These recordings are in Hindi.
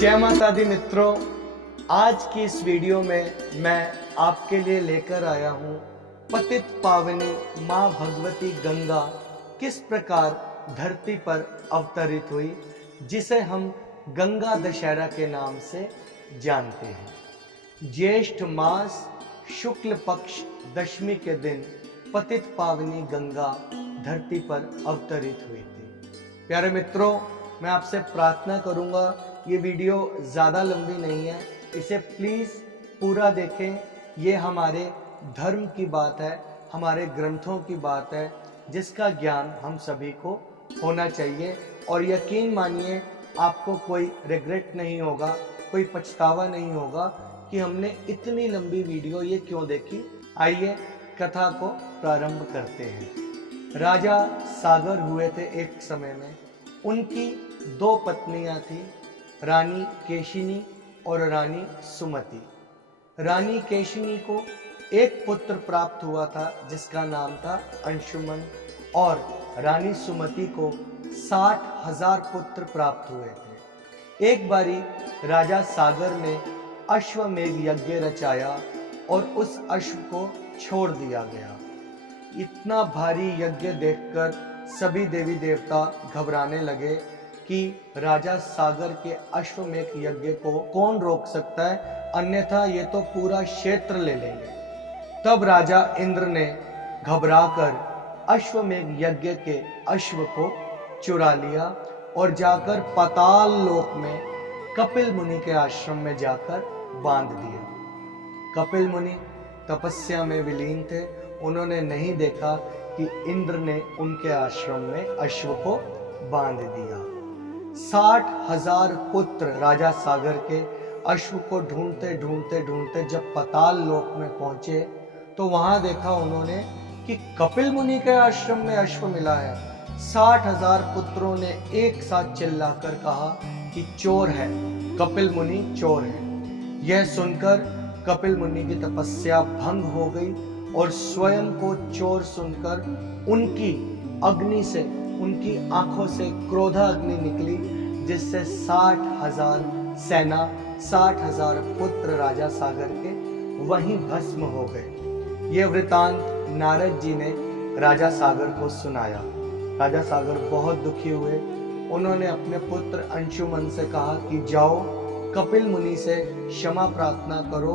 जय माता दी मित्रों, आज की इस वीडियो में मैं आपके लिए लेकर आया हूँ पतित पावनी माँ भगवती गंगा किस प्रकार धरती पर अवतरित हुई, जिसे हम गंगा दशहरा के नाम से जानते हैं। ज्येष्ठ मास शुक्ल पक्ष दशमी के दिन पतित पावनी गंगा धरती पर अवतरित हुई थी। प्यारे मित्रों, मैं आपसे प्रार्थना करूंगा, ये वीडियो ज़्यादा लंबी नहीं है, इसे प्लीज़ पूरा देखें। ये हमारे धर्म की बात है, हमारे ग्रंथों की बात है, जिसका ज्ञान हम सभी को होना चाहिए। और यकीन मानिए, आपको कोई रिग्रेट नहीं होगा, कोई पछतावा नहीं होगा कि हमने इतनी लंबी वीडियो ये क्यों देखी। आइए कथा को प्रारंभ करते हैं। राजा सागर हुए थे एक समय में। उनकी दो पत्नियां थी, रानी केशिनी और रानी सुमति। रानी केशिनी को एक पुत्र प्राप्त हुआ था जिसका नाम था अंशुमन, और रानी सुमति को 60,000 पुत्र प्राप्त हुए थे। एक बारी राजा सागर ने अश्वमेघ यज्ञ रचाया और उस अश्व को छोड़ दिया गया। इतना भारी यज्ञ देखकर सभी देवी देवता घबराने लगे कि राजा सागर के अश्वमेघ यज्ञ को कौन रोक सकता है, अन्यथा ये तो पूरा क्षेत्र ले लेंगे। तब राजा इंद्र ने घबराकर अश्वमेघ यज्ञ के अश्व को चुरा लिया और जाकर पाताल लोक में कपिल मुनि के आश्रम में जाकर बांध दिया। कपिल मुनि तपस्या में विलीन थे। उन्होंने नहीं देखा कि इंद्र ने उनके आश्रम में अश्व को बांध दिया। 60,000 पुत्र राजा सागर के अश्व को ढूंढते ढूंढते ढूंढते जब पाताल लोक में पहुंचे तो वहां देखा उन्होंने कि कपिल मुनि के आश्रम में अश्व मिला है। 60,000 पुत्रों ने एक साथ चिल्लाकर कहा कि चोर है, कपिल मुनि चोर है। यह सुनकर कपिल मुनि की तपस्या भंग हो गई और स्वयं को चोर सुनकर उनकी अग्नि से, उनकी आंखों से क्रोधाग्नि निकली, जिससे 60,000 सेना, 60,000 पुत्र राजा सागर के वहीं भस्म हो गए। यह वृतांत नारद जी ने राजा सागर को सुनाया। राजा सागर बहुत दुखी हुए। उन्होंने अपने पुत्र अंशुमन से कहा कि जाओ कपिल मुनि से क्षमा प्रार्थना करो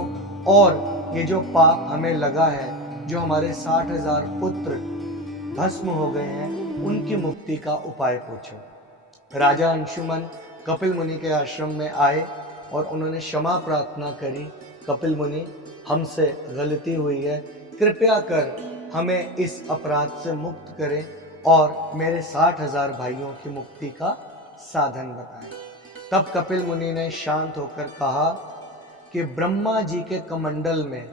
और ये जो पाप हमें लगा है, जो हमारे 60,000 पुत्र भस्म हो गए हैं, उनकी मुक्ति का उपाय पूछो। राजा अंशुमन कपिल मुनि के आश्रम में आए और उन्होंने क्षमा प्रार्थना करी। कपिल मुनि, हमसे गलती हुई है, कृपया कर हमें इस अपराध से मुक्त करें और मेरे 60,000 भाइयों की मुक्ति का साधन बताएं। तब कपिल मुनि ने शांत होकर कहा कि ब्रह्मा जी के कमंडल में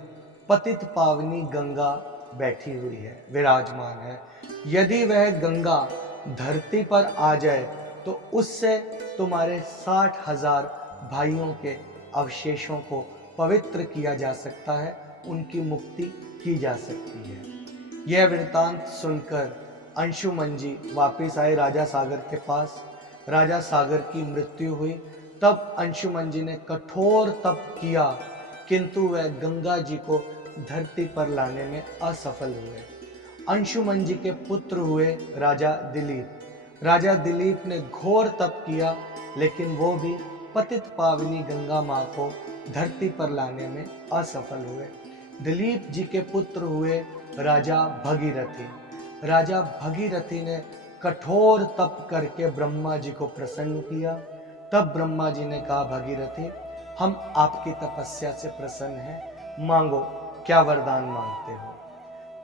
पतित पावनी गंगा बैठी हुई है, विराजमान है। यदि वह गंगा धरती पर आ जाए तो उससे तुम्हारे 60,000 भाइयों के अवशेषों को पवित्र किया जा सकता है, उनकी मुक्ति की जा सकती है। यह वृतांत सुनकर अंशुमन जी वापिस आए राजा सागर के पास। राजा सागर की मृत्यु हुई। तब अंशुमन जी ने कठोर तप किया, किंतु वह गंगा जी को धरती पर लाने में असफल हुए। अंशुमन जी के पुत्र हुए राजा दिलीप। राजा दिलीप ने घोर तप किया, लेकिन वो भी पतित पावनी गंगा माँ को धरती पर लाने में असफल हुए। दिलीप जी के पुत्र हुए राजा भगीरथी। राजा भगीरथी ने कठोर तप करके ब्रह्मा जी को प्रसन्न किया। तब ब्रह्मा जी ने कहा, भगीरथी, हम आपकी तपस्या से प्रसन्न हैं, मांगो, क्या वरदान मांगते हो।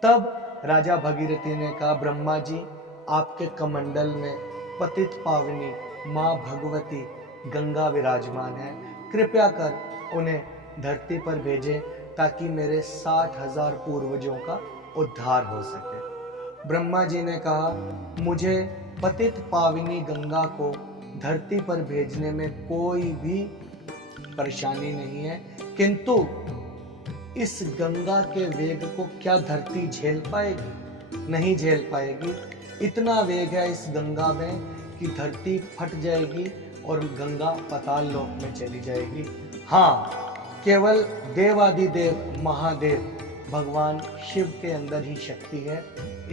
तब राजा भगीरथी ने कहा, ब्रह्मा जी, आपके कमंडल में पतित पावनी माँ भगवती गंगा विराजमान है, कृपया कर उन्हें धरती पर भेजें ताकि मेरे 60,000 पूर्वजों का उद्धार हो सके। ब्रह्मा जी ने कहा, मुझे पतित पावनी गंगा को धरती पर भेजने में कोई भी परेशानी नहीं है, किंतु इस गंगा के वेग को क्या धरती झेल पाएगी? नहीं झेल पाएगी। इतना वेग है इस गंगा में कि धरती फट जाएगी और गंगा पाताल लोक में चली जाएगी। हाँ, केवल देवादिदेव महादेव भगवान शिव के अंदर ही शक्ति है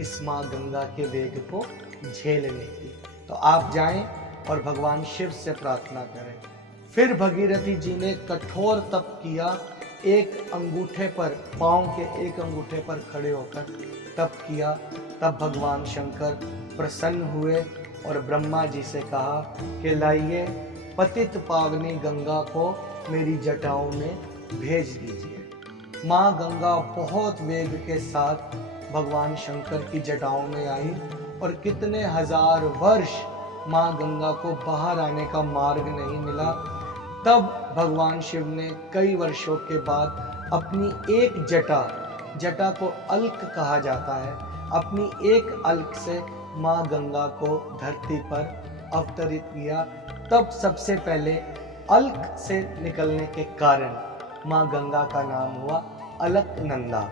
इस माँ गंगा के वेग को झेलने की। तो आप जाएं और भगवान शिव से प्रार्थना करें। फिर भगीरथी जी ने कठोर तप किया, एक अंगूठे पर, पाँव के एक अंगूठे पर खड़े होकर तप किया। तब भगवान शंकर प्रसन्न हुए और ब्रह्मा जी से कहा कि लाइए पतित पावनी गंगा को मेरी जटाओं में भेज दीजिए। माँ गंगा बहुत वेग के साथ भगवान शंकर की जटाओं में आई और कितने हजार वर्ष माँ गंगा को बाहर आने का मार्ग नहीं मिला। तब भगवान शिव ने कई वर्षों के बाद अपनी एक जटा को अलक कहा जाता है, अपनी एक अलक से माँ गंगा को धरती पर अवतरित किया। तब सबसे पहले अलक से निकलने के कारण माँ गंगा का नाम हुआ अलकनंदा।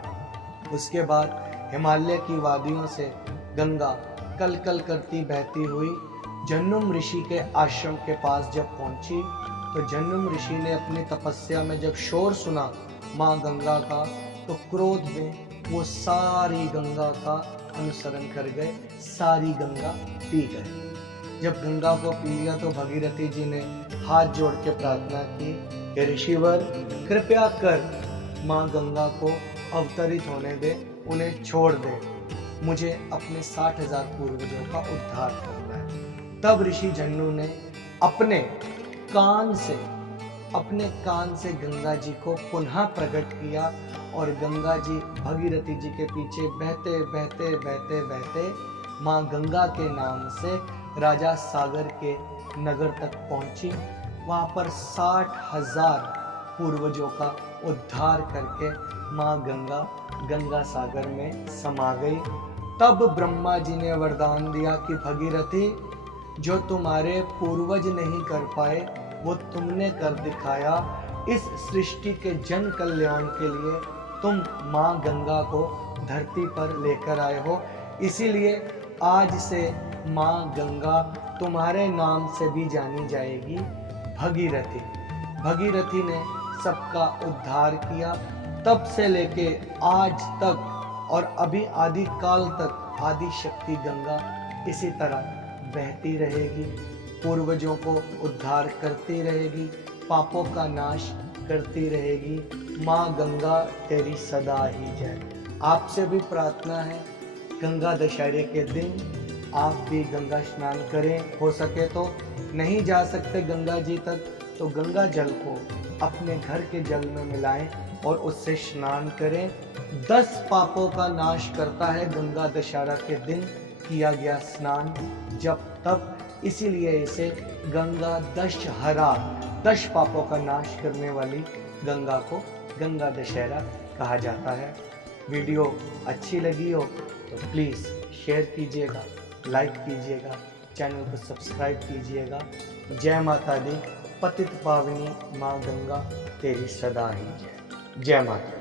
उसके बाद हिमालय की वादियों से गंगा कल कल करती बहती हुई जन्नुम ऋषि के आश्रम के पास जब पहुंची तो जन्नुम ऋषि ने अपनी तपस्या में जब शोर सुना माँ गंगा का तो क्रोध में वो सारी गंगा का अनुसरण कर गए, सारी गंगा पी गए। जब गंगा को पी लिया तो भगीरथी जी ने हाथ जोड़ के प्रार्थना की कि ऋषिवर कृपया कर माँ गंगा को अवतरित होने दे, उन्हें छोड़ दे, मुझे अपने 60,000 पूर्वजों का उद्धार करना है। तब ऋषि जन्नू ने अपने कान से गंगा जी को पुनः प्रकट किया और गंगा जी भगीरथी जी के पीछे बहते बहते बहते बहते माँ गंगा के नाम से राजा सागर के नगर तक पहुंची। वहां पर 60,000 पूर्वजों का उद्धार करके माँ गंगा सागर में समा गई। तब ब्रह्मा जी ने वरदान दिया कि भगीरथी, जो तुम्हारे पूर्वज नहीं कर पाए वो तुमने कर दिखाया। इस सृष्टि के जन कल्याण के लिए तुम माँ गंगा को धरती पर लेकर आए हो, इसीलिए आज से माँ गंगा तुम्हारे नाम से भी जानी जाएगी भगीरथी। भगीरथी ने सबका उद्धार किया। तब से लेके आज तक और अभी आदि काल तक आदि शक्ति गंगा इसी तरह बहती रहेगी, पूर्वजों को उद्धार करती रहेगी, पापों का नाश करती रहेगी। माँ गंगा तेरी सदा ही जय। आपसे भी प्रार्थना है, गंगा दशहरे के दिन आप भी गंगा स्नान करें। हो सके तो, नहीं जा सकते गंगा जी तक तो गंगा जल को अपने घर के जल में मिलाएं और उससे स्नान करें। 10 पापों का नाश करता है गंगा दशहरा के दिन किया गया स्नान जब तब, इसीलिए इसे गंगा दशहरा, 10 पापों का नाश करने वाली गंगा को गंगा दशहरा कहा जाता है। वीडियो अच्छी लगी हो तो प्लीज़ शेयर कीजिएगा, लाइक कीजिएगा, चैनल को सब्सक्राइब कीजिएगा। जय माता दी, पतित पावनी माँ गंगा तेरी सदा ही जय। जय माता।